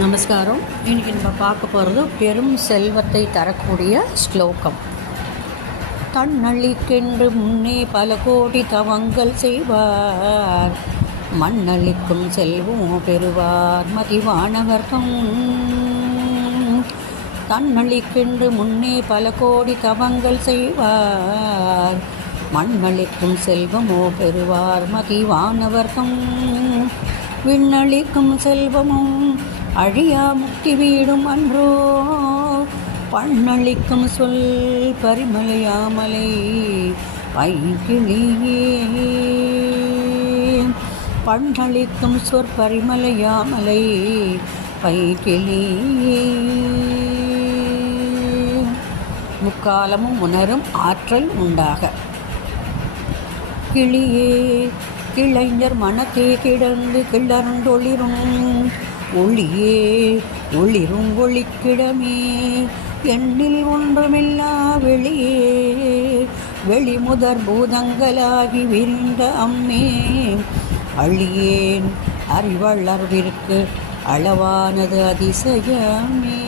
நமஸ்காரம். இன்றைக்கி நம்ம பார்க்க போகிறது பெரும் செல்வத்தை தரக்கூடிய ஸ்லோகம். தன்னழிக்கென்று முன்னே பல கோடி தவங்கள் செய்வார், மண்ணளிக்கும் செல்வம் பெறுவார் மதிவானவர்க்கம். தன்னழிக்கென்று முன்னே பல கோடி தவங்கள் செய்வார், மண்ணளிக்கும் செல்வமோ பெறுவார் மதிவானவர்க்கம். விண்ணளிக்கும் செல்வமும் அழியா முக்தி வீடும் அன்றோ, பண்ணளிக்கும் சொல் பரிமலையாமலை பைங்கிளியே. பண்ணளிக்கும் சொற்பரிமலையாமலை பைங்கிளியே. முக்காலமும் உணரும் ஆற்றல் உண்டாக. கிளியே கிளைஞர் மனத்தே கிடந்து கிளர்ந்தொளிரும் ஒளியே ஒளிரும் ஒளிக்கிடமே. எண்ணில் ஒன்றுமில்லா வெளியே வெளிமுதற் பூதங்களாகி விரிந்த அம்மே. அழியேன் அறிவளர்விற்கு அளவானது அதிசயமே.